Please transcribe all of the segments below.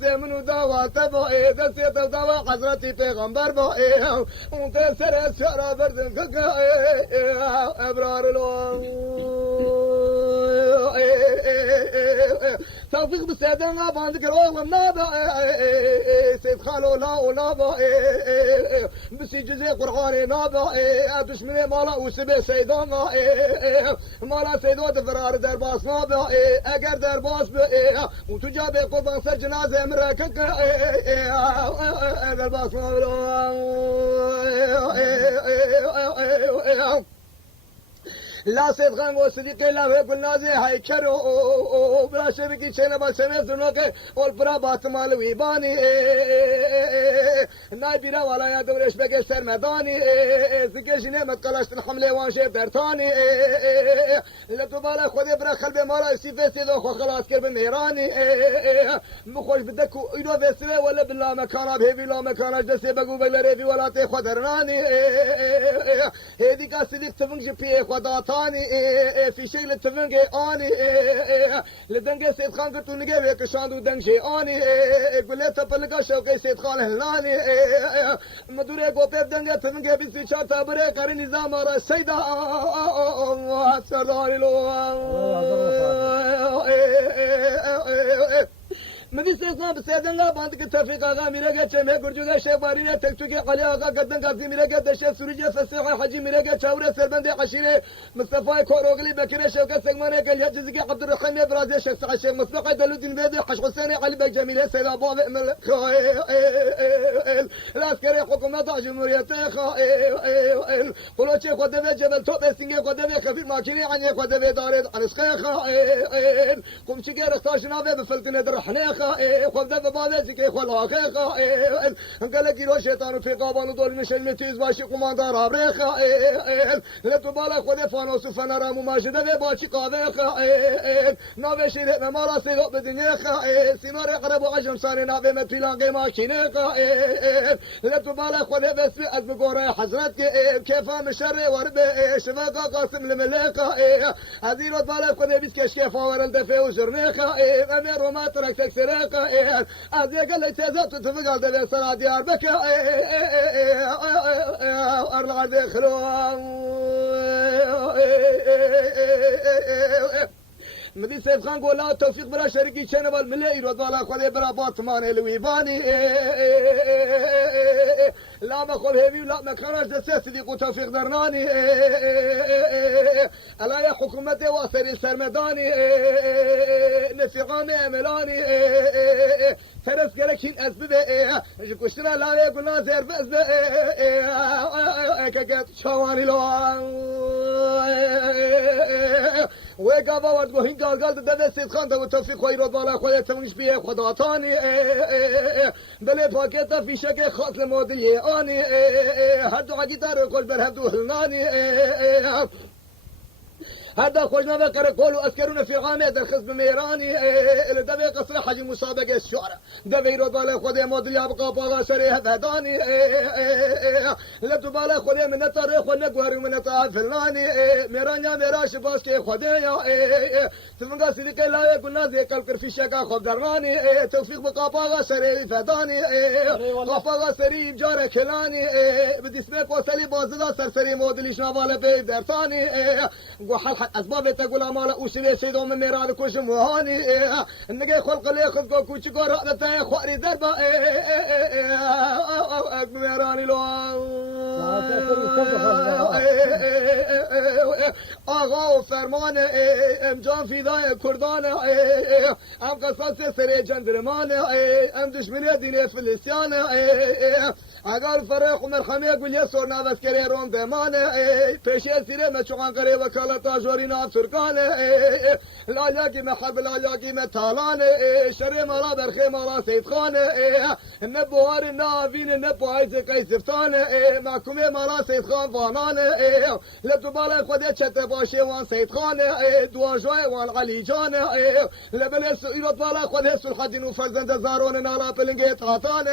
منو دعوات بائے دستی تو دعوی حضرتی پیغمبر بائے ان کے سر سیارہ بردن گئے ابرار لو توفیق بسیدن باند کرو نابا سید خالو لا نابا بسی جزء قرآن نابا دشمن مالا اوسبه سیدان مالا سیدو دفرار در باس نابا اگر در باس و تو جا به قربان سر جنازه امرکک در باس نابا لا سید خان و صدیق الله گلناز های کرو برا شبکی چنه با سنه زنو که اول برا باتمال ویبانی نای بیرا والا یا دورش بگه سر مدانی زکش نعمت کلاشتن حمله وانشه برتانی لطو بالا خودی برا خلب مارا سیفه سیدو خو خلاص کر به میرانی مخوش بدکو ایرو وسیله ولا بالله مکانا بهوی لا مکانا دسته بگو بگلره بی ولا تی خودرنانی هیدی که صدیق تفنگ پی خدا في شيء للتفنق اني لدنق سيد خان قلت نجي ويك شاندو دنجي اني يقول لي تبلغ شوقي سيد خان هلاني مدوري قو بيب دنق تفنق بيسي شاتا بري قري نظام را سيدا سرداري لو مدی سیدنا بسیدنگا باند که تفیق آقا میره که چمه گرجوگا شیباری نه تکتوکی قلی آقا قدن قاضی میره که دشه سوریجی فسیح حجی میره که چاوره سربند عشیره مصطفی کوروغلی بکره شوکت سگمانه که یه چیزی که عبدالرحیم برازی شخص عشق مصطفی دلودین بیده حش حسین علی بک جمیله سیدا باب امل العسكري حكومة جمهورية خائل قلوشي خدوه جبل توب سنگه خدوه خفيف ماكيني عني خدوه دارد عرشقه خائل قمشي غير اختاشنا بفلتنا درحنا خائل خدوه بباده زكي خلاقه خائل انقل كيلو شيطان في قابانو دول مشل متيز باشي قماندار عبري خائل لتبالا خده فانوس فنرامو ماجده باشي قاوه خائل ناوه شيده ممارا سيغو بدنيا خائل سينار قرب وعجم ساني ناوه متفلانقه ماكينه خائل لتبالا خده بسبي از بقوره حضرت كيف مشري وربي شفاقا قاسم لمليقا هذه بالا خده بس كشكيف ورلده في وجرنيقا امير وما ترك تكسريقا هذه قال لي تزات تفقال دبي صلاة ديار بكا ارلع دخلوا مدي سيف خان قول لا توفيق برا شركي شنبال ملي رضا لا خذي برا باطمان الويباني لا ما خذ هيبي لا ما كانش دسه صديق وتوفيق درناني الا يا حكومتي واسري سرمداني نفقان املاني فرس كلكين اسبه كشتنا لا يقولنا زير بس كاكات شواني لو وقابا ورد وهين قال ده سيد خان ده وتوفيق خوي رضا الله خوي تمش بيه خدا تاني دل باكيتا في شك خاص لمودي اني هدو عقيدار كل برهدو هلناني هذا خوشنا بكر كولو اسكرون في عامه الخص بميراني دبي قصر حجي مسابقه الشعراء دبي رضا له خدي مودي ابقى باغا شريه بهداني لا تبالي خدي من التاريخ ونقور من فلاني ميرانيا ميراش باسكي خدي تفنقا سيدك لا يقولنا زي كل في شكا خد دراني توفيق بقى باغا شريه فداني باغا سري جار كلاني بدي اسمك وسلي بازدا سرسري مودي شناواله بي درتاني وحل اسباب تقول امال وشري سيدو من ميراد كوش موهاني النجي خلق لي خذ كوتش قرا بتاي خواري دربا ميراني لو آقا و فرمان امجان فیدای کردان ام قصاص سری جندرمان ام دشمنی دین فلسطین اگر فرق و مرحمه گلیه سرنا وسکری روم دمان پیشی سیره مچوان کری وکالت آجوری ناف سرکان لالیاکی محب لالیاکی متالان شر مالا برخی مالا سید خان نبوار ناوین نبوایز قیسفتان محکوم مالا سید خان وانان لبدوبال خود چت باشه وان سید خان دوانجوی وان علی جان لبل سئیرت بالا خود سلحدین و فرزند زارون نالا پلنگی تاتان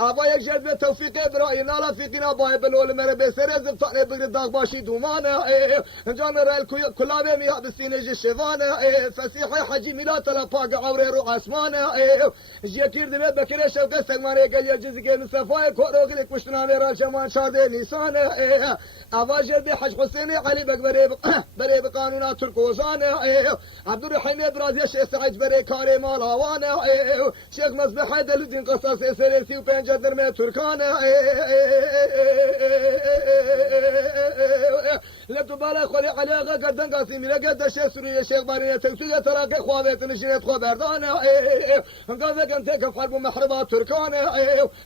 ابا یک جلب توفیق برای نالا فیقینا با بلول مر به سر زفتان بگیر داغ باشی دومانه جان رال کلابه می بسینه شوانه فسیح حجی میلا تلا پاگ عوره رو آسمانه جکیر دبه بکره شوکه سگمانه گلی جزی که مصطفی کوروگل کشتنامه را جمان شاده نیسانه ابا جلب حج حسین علی بگبره بره بقانونا ترکوزانه عبدالرحیم ابرازی شیخ سعید بره کار مال آوانه شیخ مصبح دلودین قصاص سرسی و پنجه درمه ترکانه لبتو بالا خوری علاقه گردن قاسمی لگد دشه سوریه شیخ بارینه تکسویه تراکه خوابت نشینت خوابردانه هنگاه وگن تکف حرب و محربات ترکانه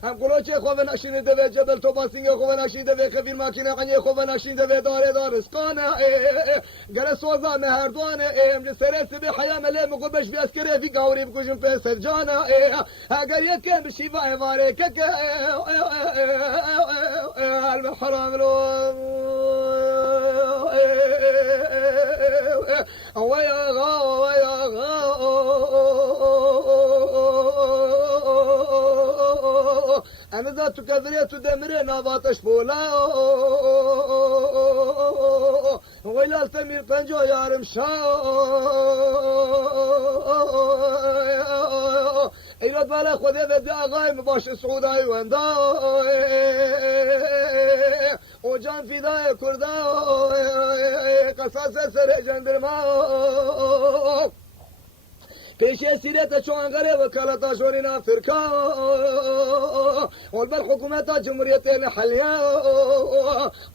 هم قلوچه خواب نشینه دوه جبل تو باسینگه خواب نشینه دوه خفیر ماکینه عنیه خواب نشینه دوه داره دارسکانه گره سوزا مهردوانه جسره سبی حیام لی مقبش بی اسکره فی گوری بکشم پیسر جانه اگر یکم بشیفه واره کک المحرم لو ويا غا ويا غا أنا ذات كبريت دمرين أباتش بولا ويلا تمير بنجو يارم إلى بالا خذي بدي أغايم باش سعوداي وندا وجان فداي كردا قصاص سر جندرما پیش سیرت چوانگره وکالت شورینا فرکا والبل حکومت جمهوریت الحلیا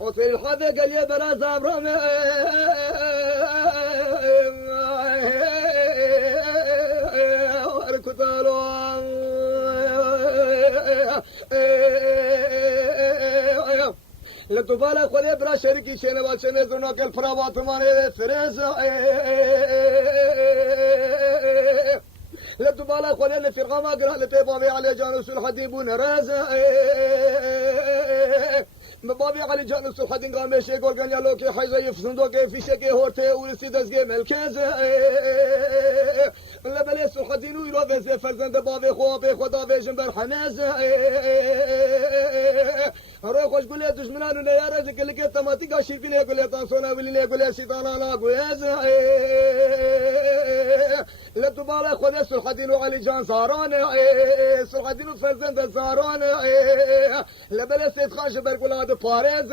وفي الحظ قال يا بلا زابرم اركتالو لتبالا خلي برا شركي شنو وشنو زرنا كل فرابات ماني فرز لتبالا خلي الفرقه ما قرا لتبابي على جانوس الحديبون راز مبابي على جانوس الحدين قام شيء يقول كان يالو كي حيزه يفسندو كي في شيء هورته ورسي دزغي ملكز لا بلاس الحدين ويرو بس فرزند بابي خو بي خدا بيجن برحماز روح خوش قولي دشمنان ونيارة زكلي كي تماتيكا شيركين يقولي تانسونا ولي يقولي شيطانا لا قويز لا تبالا خدا سلحدين وعلي جان زاران سلحدين وفرزند زاران لا بلاس يتخاش برقولاد باريز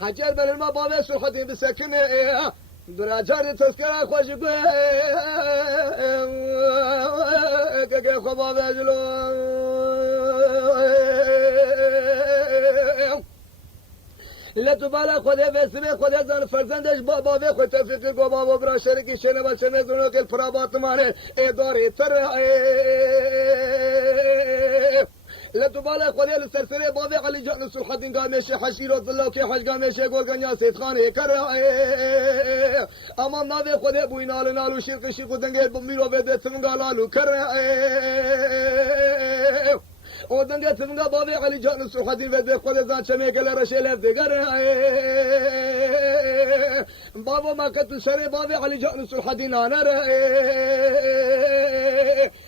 حجال بل الما بابي سلحدين بسكن دراجار تذكرة خوش قوي كي خبا بجلو لا تبالا خدا بسمه خدا زن فرزندش بابا به خود تفکر گو بابا برا شرکی شنه و شنه زنو که پرابات مانه اداره تر لا تبالا خدا لسرسره بابا علی جان سلحدین قامش حشیر و ظلو که حج قامش گل گنیا سید خانه کر اما ناوی خدا بوی نالو نالو شرک شرک دنگه بمیرو بده تمنگالالو کر ودنگه تمنگا بابا علی جان سلحدین بده خدا زن چمه گل رشل دگر بابا ما كنت شري بابا علي جان سلحدين انا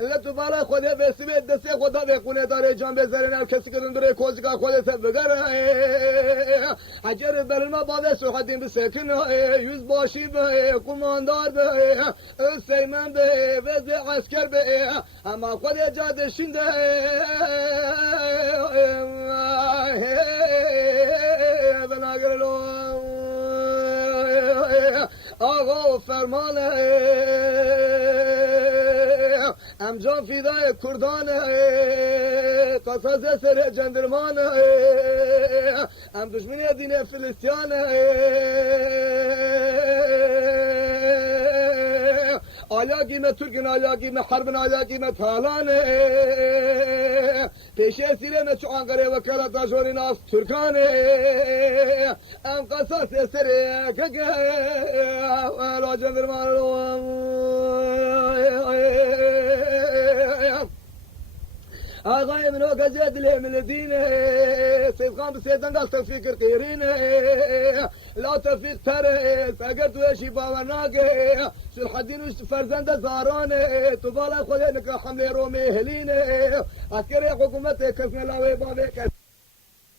لتبالا خدا بسمه دسته خدا بخونه داره جان بذارن کسی که دندره کوزگا خودت بگر اجر برما بابا سلحدین بسکن yüz başı be kumandan be Seymen be ve asker be ama خدا جاده şimdi ben agerlo آقا فرمانه ام جان فدای کردانه قصاص سر جندرمانه ام دشمنی دین فلسطینه آلاگی me Türk'ün آلاگی me harbin آلاگی me talane peşe sire me şu Ankara vekalata jorin as Türkane em kasas esere keke alo jandarma آقای منو گزید لی من دینه سید خان بسیدن قال توفیق القیرینه لا توفیق تره اگر تو اشی باورناگه صلح الدین فرزند زارانه تو بالا خود نکا حمله رومی هلینه عسکری حکومت کسن لاوی بابی